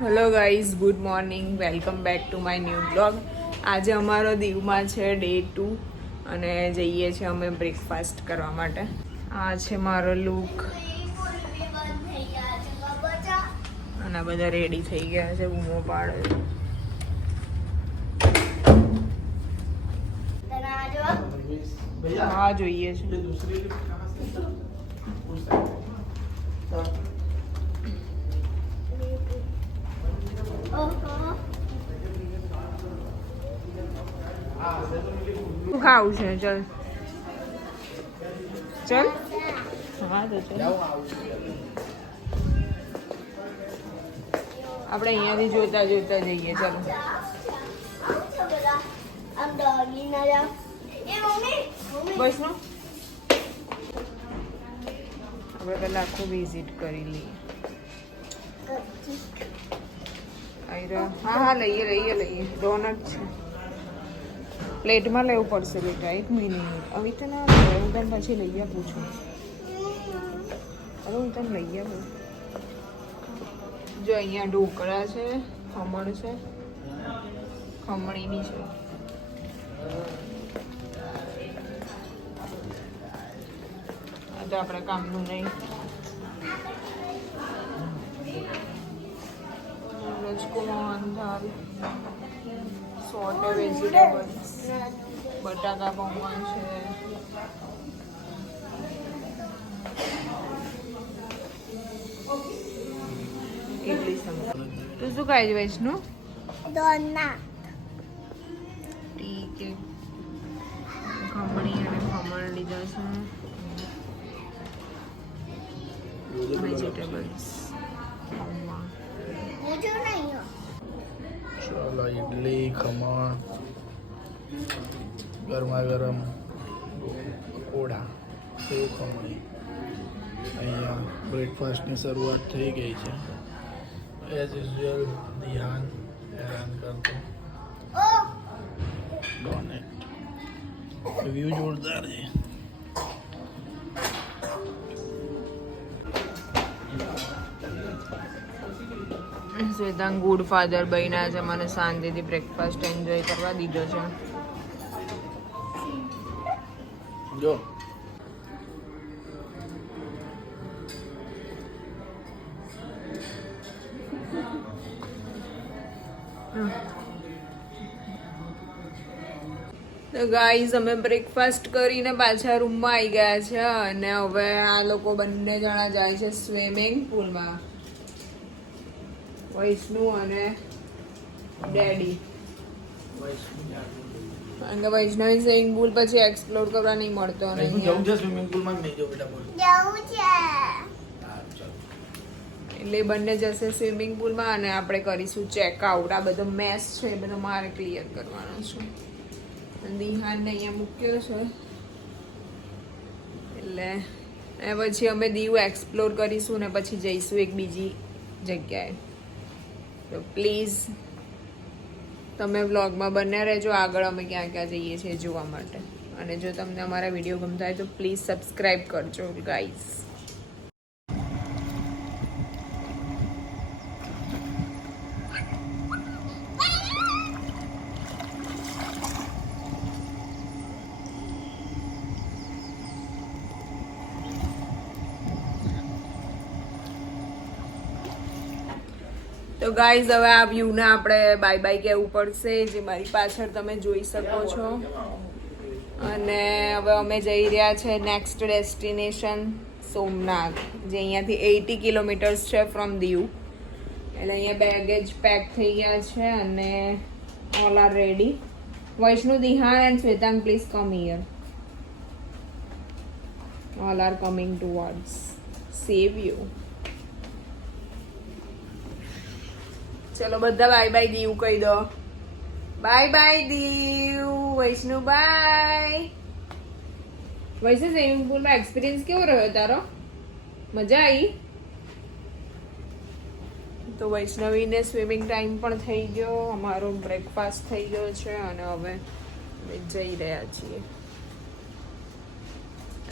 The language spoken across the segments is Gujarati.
Hello guys good morning welcome back to my new blog આજે અમારો દીવમાં છે ડે ટુ અને જઈએ છીએ અમે બ્રેકફાસ્ટ કરવા માટે. આ છે મારો લુક અને બધા રેડી થઈ ગયા છે બૂમો પાડે છે. હા જોઈએ છે. શું ખાવું છે? ચલ. ચલ. હા, તો આપણે અહીંયાથી જોતા જોતા જઈએ, ચલો. બસ નો. આપણે પહેલાં આખું વિઝિટ કરી લઈએ. હા હા, લઈએ લઈએ લઈએ. ડોનટ છે. પ્લેટમાં લેવું પડશે બેટા, એક મિનિટ. હવે તો ના હું તને પછી લઈ આપું છું. હવે હું તને લઈ આપું જો અહીંયા ઢોકળા છે, ખમણ છે, ખમણીની છે. આ આપણે કામનું નહીં. રજકુમાર દાળ સોટ વેજીટેબલ્સ. બટાકા પૌવા છે. ઇડલી સંભાર. તું શું ખાઈ છે વૈષ્ણુ? ઠીક છે. ખમણી અને ખમણ લીધા છે. વેજીટેબલ્સ પૌવા ચાલો ઇડલી ખમણ ગરમા ગરમ પકોડા સેવ ખમણી. અહીંયા બ્રેકફાસ્ટની શરૂઆત થઈ ગઈ છે. એઝ યુઝ્યુઅલ ધ્યાન હેરાન કરતો. ડોનેટ વ્યૂ જોરદાર છે. શ્વેતાંગ ગુડ ફાધર બન્યા છે મને શાંતિથી બ્રેકફાસ્ટ એન્જોય કરવા દીધો છે. જો. તો ગાઈઝ અમે બ્રેકફાસ્ટ કરીને પાછા રૂમમાં આવી ગયા છે અને હવે આ લોકો બંને જણા જાય છે સ્વિમિંગ પુલમાં વૈષ્ણુ અને ડેડી. અને વૈષ્ણવી સ્વિમિંગ પુલ પછી એક્સપ્લોર કરવા નહીં મળતો અને જવું અહીંયા. છે સ્વિમિંગ પુલમાં નહીં જવું બેટા બોલ. એટલે બંને જશે સ્વિમિંગ પુલમાં અને આપણે કરીશું ચેકઆઉટ આ બધો મેસ છે એ બધો મારે ક્લિયર કરવાનો છે. અને દિહાનને અહીંયા મૂક્યો છે. એટલે એ પછી અમે દીવ એક્સપ્લોર કરીશું ને પછી જઈશું એક બીજી જગ્યાએ. તો પ્લીઝ તમે વ્લોગમાં બન્યા રહેજો. આગળ અમે ક્યાં ક્યાં જઈએ છીએ જોવા માટે. અને જો તમને અમારા વીડિયો ગમતા હોય તો પ્લીઝ સબસ્ક્રાઈબ કરજો ગાઈઝ તો ગાઈઝ હવે આ વ્યૂને આપણે બાય બાય કહેવું પડશે, જે મારી પાછળ તમે જોઈ શકો છો. અને હવે અમે જઈ રહ્યા છે નેક્સ્ટ ડેસ્ટિનેશન સોમનાથ, જે અહીંયાથી એટી કિલોમીટર્સ છે ફ્રોમ દીવ. એટલે અહીંયા બેગેજ પેક થઈ ગયા છે અને all are ready Vaishnu Dihan and Shwetang please come here all are coming towards save you ચલો બધા બાય બાય દીવ કહી દો. Bye bye Diu Vaishnu bye Vaishnu swimming પુલમાં experience કેવો રહ્યો તારો? મજા આવી તો વૈષ્ણવીને સ્વિમિંગ ટાઈમ પણ થઈ ગયો, અમારો બ્રેકફાસ્ટ થઈ ગયો છે અને હવે જઈ રહ્યા છીએ.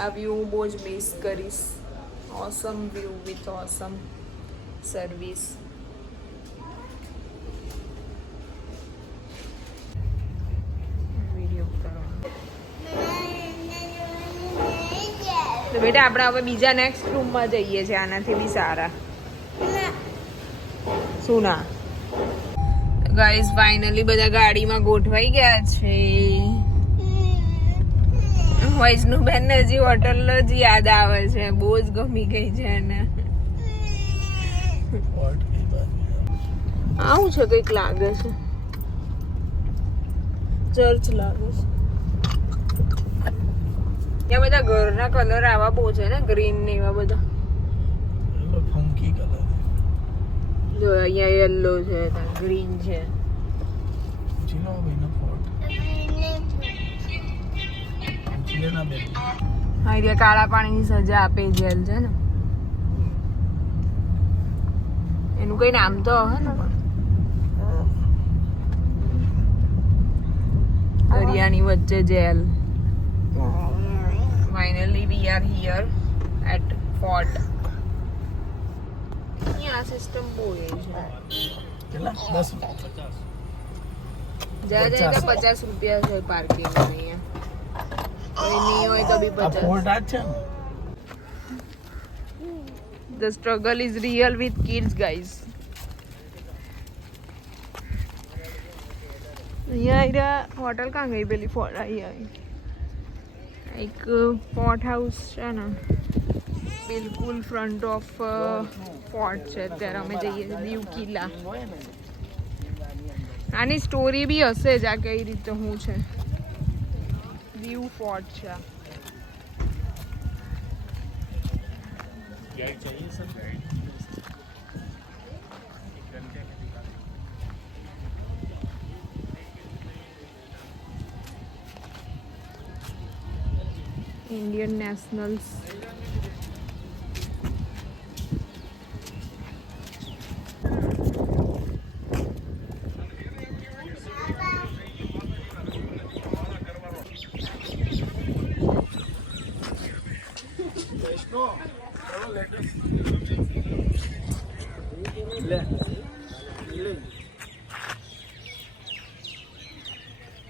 આ વ્યૂ હું બહુ જ મિસ કરીશ. Awesome view with awesome service બેટા આપણે હવે બીજા નેક્સ્ટ રૂમમાં જઈએ છીએ આનાથી બી સારા. શું ના? ગાઈઝ ફાઇનલી બધા ગાડીમાં ગોઠવાઈ ગયા છે. વૈષ્ણુબેન ને હજી હોટલ જ યાદ આવે છે. બહુ જ ગમી ગઈ છે એને. આવું છે કંઈક લાગે છે. ચર્ચ લાગે છે. ત્યાં બધા ઘરના કલર આવા બહુ છે ને ગ્રીન ને એવા બધા. ફંકી કલર જો અહીંયા યલો છે ગ્રીન છે. હા એ કાળા પાણીની સજા આપે જેલ છે ને. એનું કઈ નામ તો હે ને. દરિયાની વચ્ચે jail. Finally we are here at fort અહીંયા આ સિસ્ટમ બહુ એ છે કેટલા દસ જ્યાં જાય તો પચાસ રૂપિયા છે પાર્કિંગ અહીંયા કોઈ નહીં હોય તો બી આ પચાસ પોટ આ જ છે ને The struggle is real with kids, guys. અહીંયા આયરા હોટલ કાં ગઈ પેલી ફોર્ટ અહીંયા એક પોટ હાઉસ છે ને, બિલકુલ ફ્રન્ટ ઓફ પોટ છે. અત્યારે અમે જઈએ છીએ દીવ કિલ્લા. આની સ્ટોરી બી હશે જ આ કઈ રીતે હું છે. દીવ ફોર્ટ છે લે લે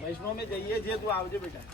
વૈષ્ણવ જઈએ છીએ તું આવજે બેટા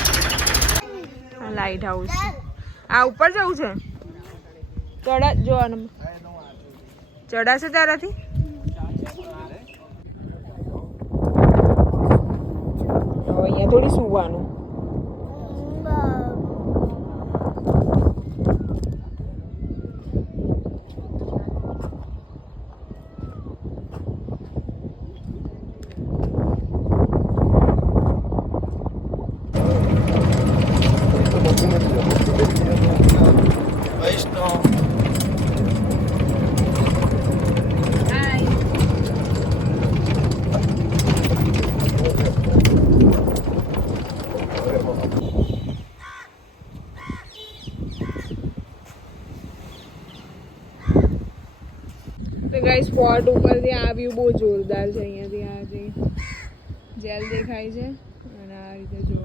લાઇટ હાઉસ આ ઉપર જવું છે? ચડા જોવાનું. ચડાશે તારાથી? અહીંયા થોડી સુવાનું વૈષ્ણવ તો ગાઈસ સ્પોટ ઉપરથી આ વ્યૂ બહુ જોરદાર છે અહીંયાથી, આ જે જેલ દેખાય છે. અને આ રીતે જો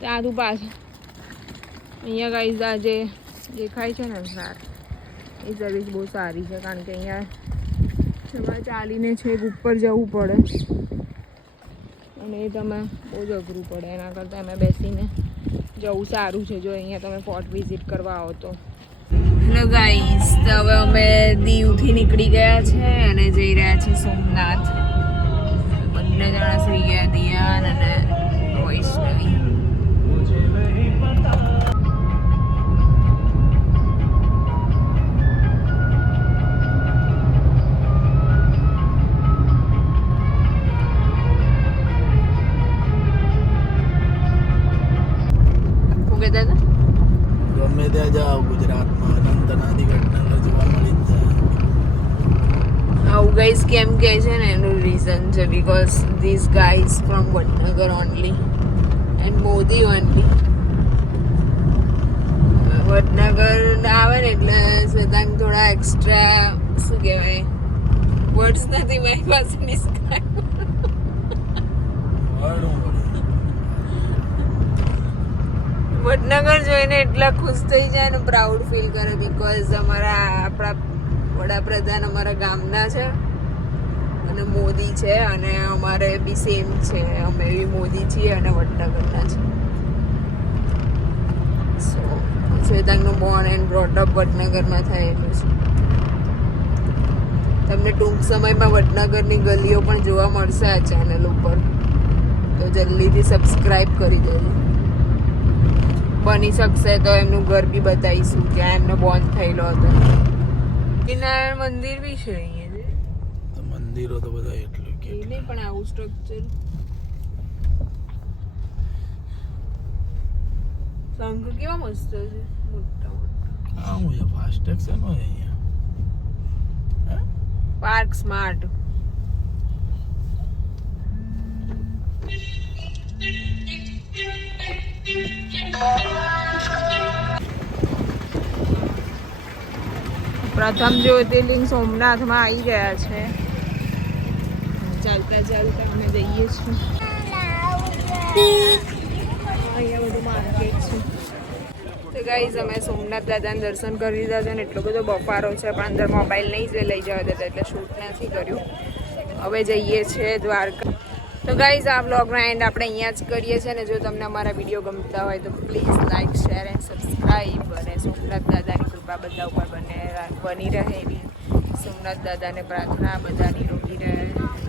ત્યાં તું પાછળ અહીંયા ગાઈઝ આ જે દેખાય છે ને, સાર. એ સર્વિસ બહુ સારી છે, કારણ કે અહીંયા તમારે ચાલીને છેક ઉપર જવું પડે. અને એ તમે બહુ જ અઘરું પડે. એના કરતાં અમે બેસીને જવું સારું છે. જો અહીંયા તમે ફોર્ટ વિઝિટ કરવા આવો તો. હેલો ગાઈસ હવે અમે દીવથી નીકળી ગયા છે અને જઈ રહ્યા છીએ સોમનાથ. બંને જણા શ્રી ગયા દિયાન અને કહે છે ને એનું રીઝન છે because this guys from Vadnagar only and Modi only Vadnagar આવે ને એટલે શ્વેતાંગ થોડા એક્સ્ટ્રા શું કહેવાય વર્ડ્સ નથી મારી પાસે ડિસ્ક્રાઇબ. વડનગર જોઈને એટલા ખુશ થઈ જાય ને પ્રાઉડ ફીલ કરે બીકોઝ અમારા આપણા વડાપ્રધાન અમારા ગામના છે. મોદી છે અને અમારે બી સેમ છે. અમે બી મોદી છીએ અને વડનગરના છે સો શ્વેતાંગનું બોર્ન એન્ડ બ્રોટઅપ વડનગરમાં થયેલું છે. તમને ટૂંક સમયમાં વડનગરની ગલીઓ પણ જોવા મળશે આ ચેનલ ઉપર. તો જલ્દીથી સબસ્ક્રાઈબ કરી દેજો. બની શકશે તો એમનું ઘર બી બતાવીશું ક્યાં એમનો બોન્ડ થયેલો હતો. સ્વામિનારાયણ મંદિર બી છે અહીંયા. મંદિરો તો બધા એટલું કે નહીં પણ આવું સ્ટ્રક્ચર શંખ કેવા મસ્ત છે મોટા મોટા. આ હું ફાસ્ટેગ છે નો અહીંયા. પાર્ક સ્માર્ટ પ્રથમ જ્યોતિર્લિંગ સોમનાથમાં આવી ગયા છે. ચાલતા ચાલતા અમે જઈએ છીએ. અહીંયા બધું માર્કેટ છે. તો ગાઈઝ અમે સોમનાથ દાદાને દર્શન કરી દીધા છે ને એટલો બધો બફારો છે, પણ અંદર મોબાઈલ નહીં જ લઈ જવા દેતા એટલે શૂટ નથી કર્યું. હવે જઈએ છીએ દ્વારકા. તો ગાઈઝ આ બ્લોગનો એન્ડ આપણે અહીંયા જ કરીએ છીએ ને જો તમને અમારા વીડિયો ગમતા હોય તો please like share and subscribe અને સોમનાથ દાદાની કૃપા બધા ઉપર બને, બની રહે એવી. સોમનાથ દાદાને પ્રાર્થના બધા નિરોગી રહે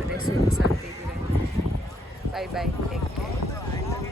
અને સુખ શાંતિથી રહે. Bye bye take care